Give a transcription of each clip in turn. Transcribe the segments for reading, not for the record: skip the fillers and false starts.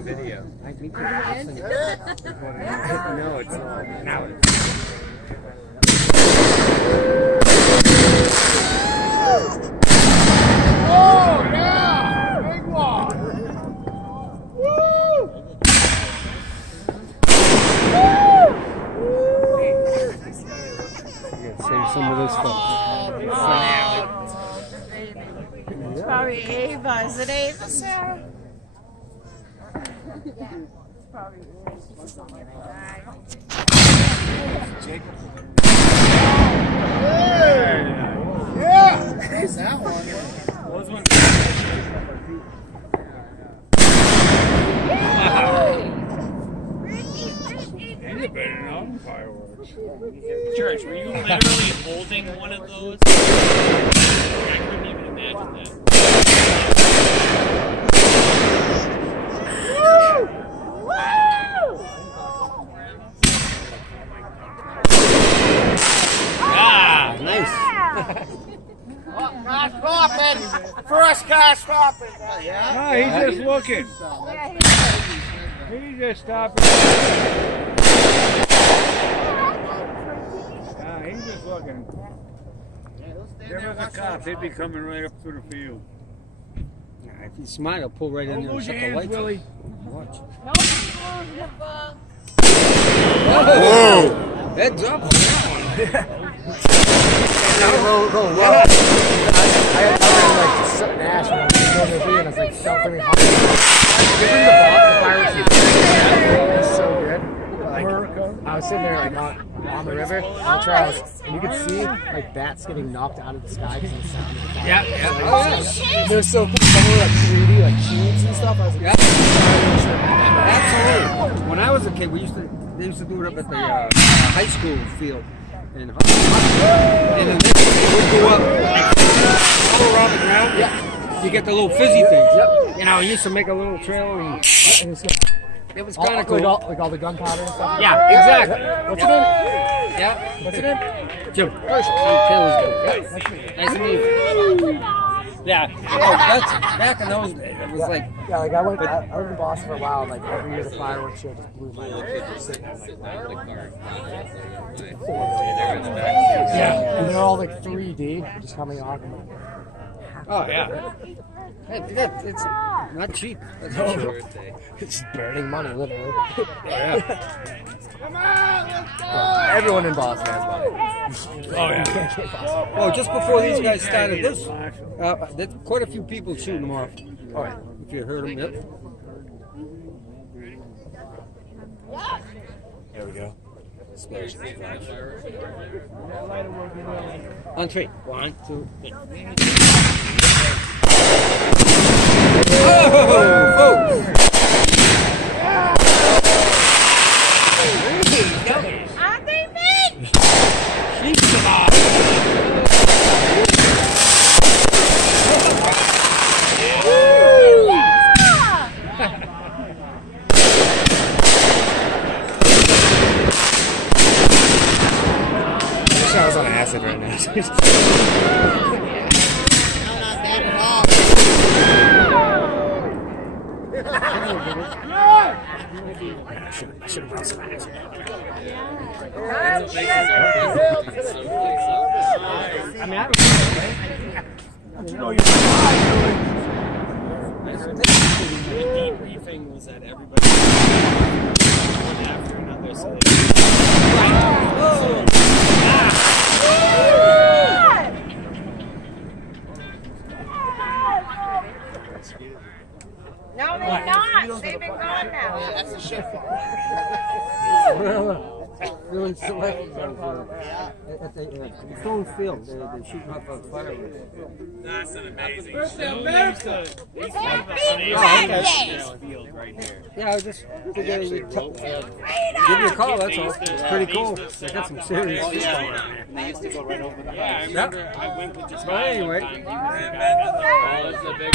on video. I think no, it's not. Now it is. Oh, yeah! Big one! Woo! save some of this stuff. It's probably Ava. Is it Ava, Sarah? Yeah. It's probably Ava. Yeah! There's that one. Church, were you literally holding one of those? I couldn't even imagine that. Ah, nice. Car stopping! First car stopping! Yeah? No, he's just looking. He's just stopping. He's just looking. There was a cop. He'd be coming right up through the field. If he's smart, he'll pull right in there and shut the lights. Willie. Watch. Whoa! Heads up on that one. I ran like just Nash when I was going to be, and I was like, felt very hard. Giving the fire was so good. Like, I was sitting there like on the river, on the trails, and you could see like bats getting knocked out of the sky because of the sound of the fire. Yeah. They were so cool. Some were like 3D, like shoots and stuff. I was like, Absolutely. When I was a kid, they used to do it up at the high school field. And then it would go up all around the ground. Yeah. You get the little fizzy things. Yep. You know, I used to make a little trail, and it was kind of cool. Like all the gunpowder and stuff. Yeah, exactly. What's your name? Yeah. What's your name? Jim. Taylor's good. Nice to meet you. Yeah. Oh, that's back in those days. It was like. Yeah, like I was in Boston for a while, and like every year the fireworks show just blew my mind. Yeah. And they're all like 3D, just coming off. Oh yeah. Hey, it's not cheap. That's for sure. It's burning money, literally. Yeah. Come on, let's go! Everyone in Boston has money. Oh yeah. Oh, just before these guys started this, there's quite a few people shooting them off. Oh, yeah. If you heard them, yep. Here we go. On three. 1, 2, 3. Oh, folks! Aren't they big? She's the boss. I wish I was on acid right now. I should have brought some acid. I mean, I don't know, right? The debriefing was that everybody one after another, so they No, they're not. They've been gone now. That's a shit Doing selections at the Stone Field. They're shooting off a fireworks. That's an amazing First show. America! It's Oh, Field right here. Yeah, I was just figuring give you a call, that's all. It's pretty cool. They got some serious shit going on there. They used to go right over the Yeah, I remember I went with this guy anyway. one time. He was the guy that the big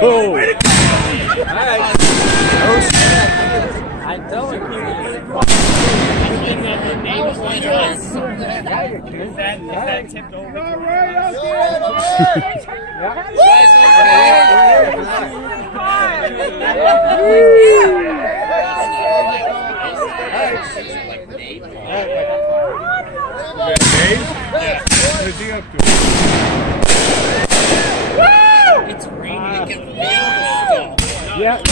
Whoa! All right. I told you. Is that tipped over? What's he up to? It's raining. Yeah.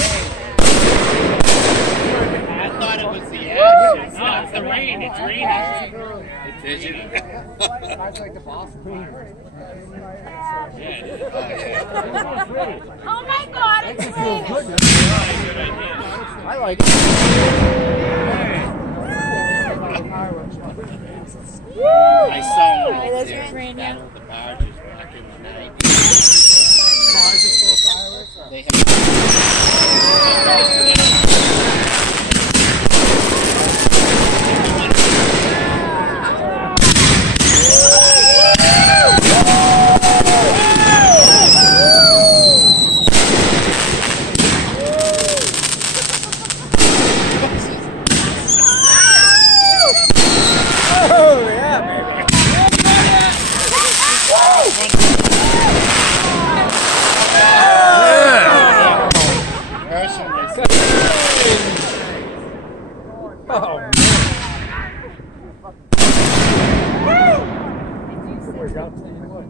I thought it was the ashes. No, it's the rain. It's raining. Sounds like the boss. Oh my God, it's raining. I like it. I saw one It up is there. raining. Battle of the barges back in the night. They have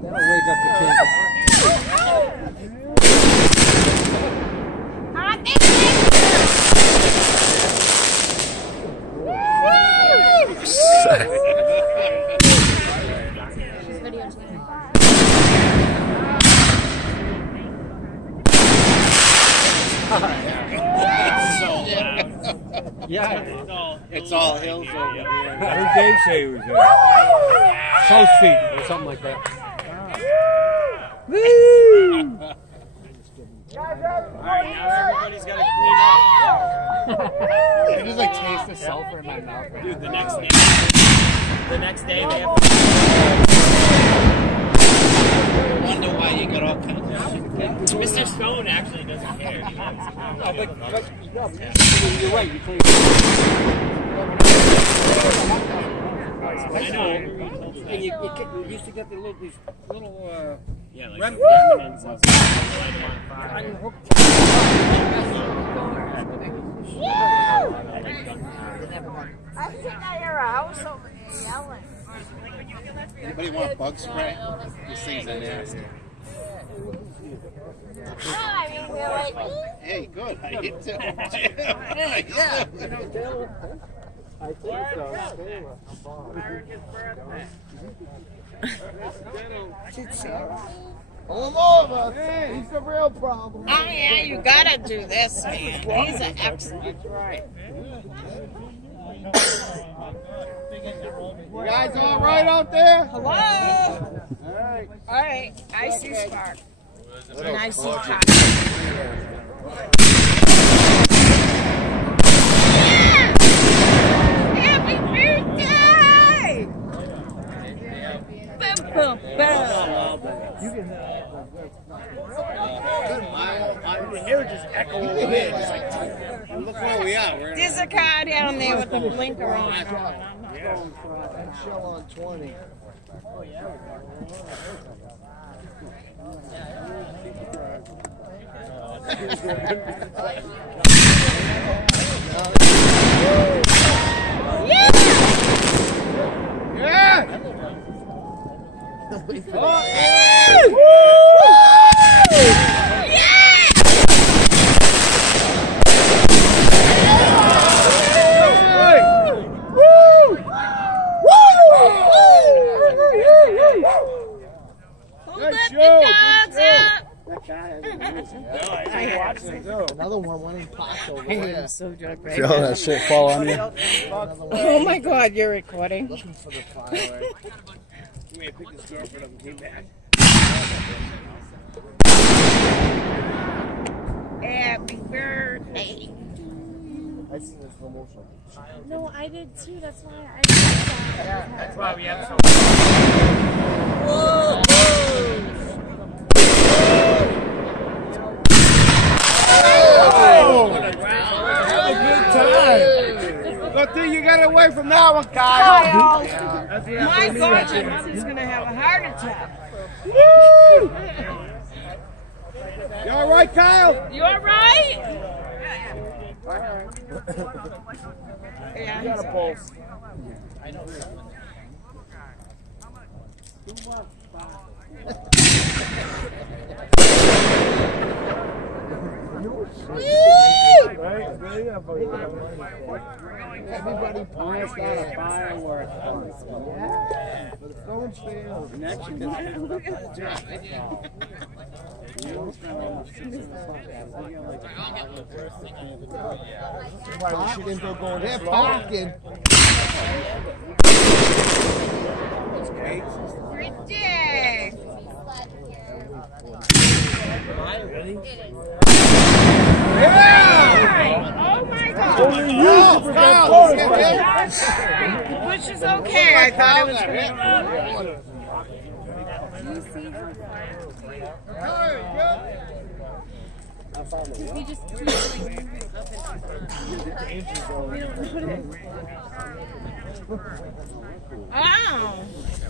That'll wake up the king. Yeah. It's all hills over here. What did Dave say it was South Street or something like that. Alright, now everybody's got to clean up. I just like taste the sulfur in my mouth. Dude, the next day they have Wonder why you got all kinds of shit. Mr. Stone actually doesn't care. He likes You're right. You play. I know. And you used to get the little, these little Yeah, like remnants of unhooked. I'm sitting at your house over there yelling. Anybody want bug spray? These things are nasty. No, I mean, we're like, Hey, good. I hit too. Yeah. I think so. Pull him over. He's the real problem. oh yeah, you gotta do this, man. These are excellent. You guys all right out there? Hello? All right. All right, I see Spark. And I see Cotton. Happy birthday! Boom, boom, boom. Here just echo over here. It's like, look where we are. We're in There's a car down there with the blinker on. show on 20. Another one went in popped over there. So drunk right Feel that shit fall on you. Oh my God, you're recording. Looking for the firework. We had picked his girlfriend up and came back. Happy birthday. I seen this slow motion. No, I did too. That's why I That's why we have so Have a good Good thing you got away from that one, Kyle. Kyle, my God, your mother's gonna have a heart attack. Woo! You all right, Kyle? You all right? Yeah. You got a pulse. Everybody passed out a firework. Yeah. But the phone's failed. Connection Why we shouldn't go going there parking. Pretty. Oh my God. The bush is okay. I thought it was going We just keep Oh.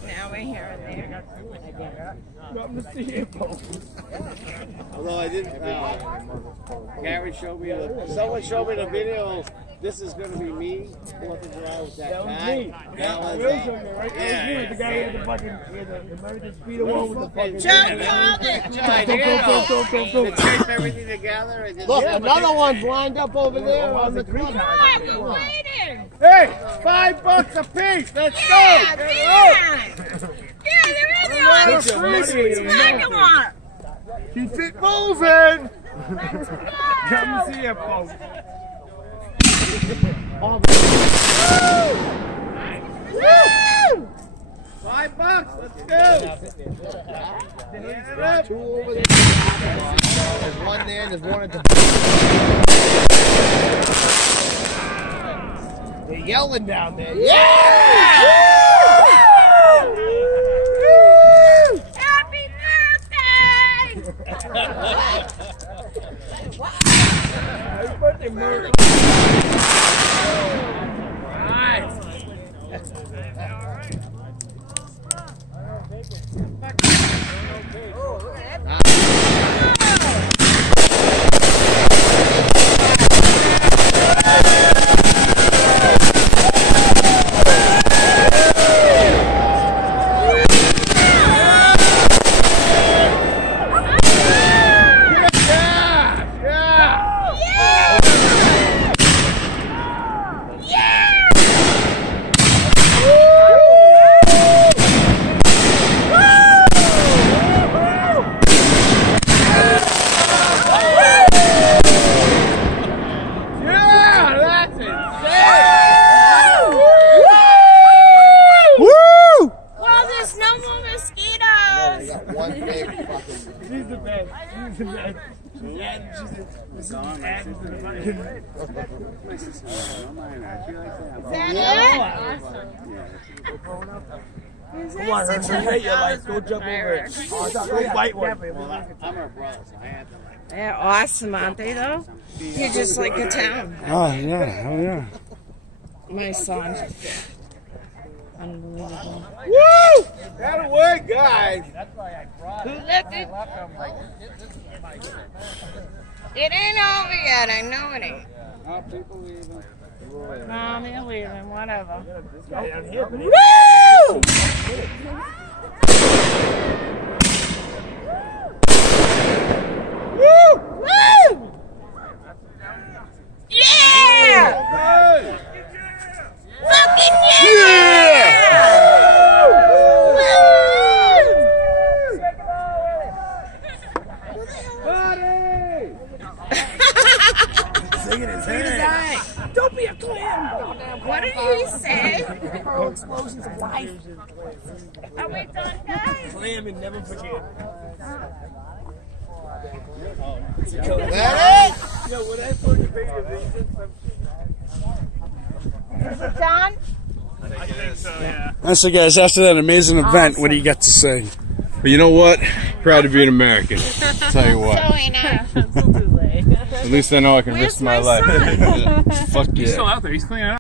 Now we're here and there. Although I didn't, Gary showed me someone showed me the video. This is going to be me, 4th of July with that guy. That was The guy with the fucking, the speed one with the fucking. Joe called it. to tape everything together. And just Look, another one's lined up over there on the Come on, we're waiting. Hey, $5 a piece. Let's Yeah, go. yeah, they're in the office. Parking lot. Keep it moving. Let's go. Come see you, folks. Woo! $5. Let's go. Two over there. There's one there and there's one at the They're yelling down there. Happy birthday! Well, there's no more mosquitoes. one big fucking. She's the best. She's the best. Is that it? Come on, Is Herman, that hate your life. Go jump over it. Go bite one. I'm her brother, so I had to like. They're awesome, aren't they, though? You're just like a town. Oh, yeah. Oh, yeah. My son's unbelievable. Woo! That'll work, guys. Who left it? It ain't over yet. I know it ain't. Oh, people leaving. No, they're leaving. Whatever. Woo! Woo! Yeah! Hey! Fucking yeah! Buddy! Don't be a clam. What did he say? Explosions of life. Are we done, guys? Clam and never forget. That it? Yo, when I put the video, they did some Is it done? I think so, yeah. And so, guys, after that amazing event, what do you got to say? But you know what? Proud to be an American. Tell you what. So ain't I? At least I know I can Where's risk my my life. son? Fuck yeah. He's still out there. He's cleaning up.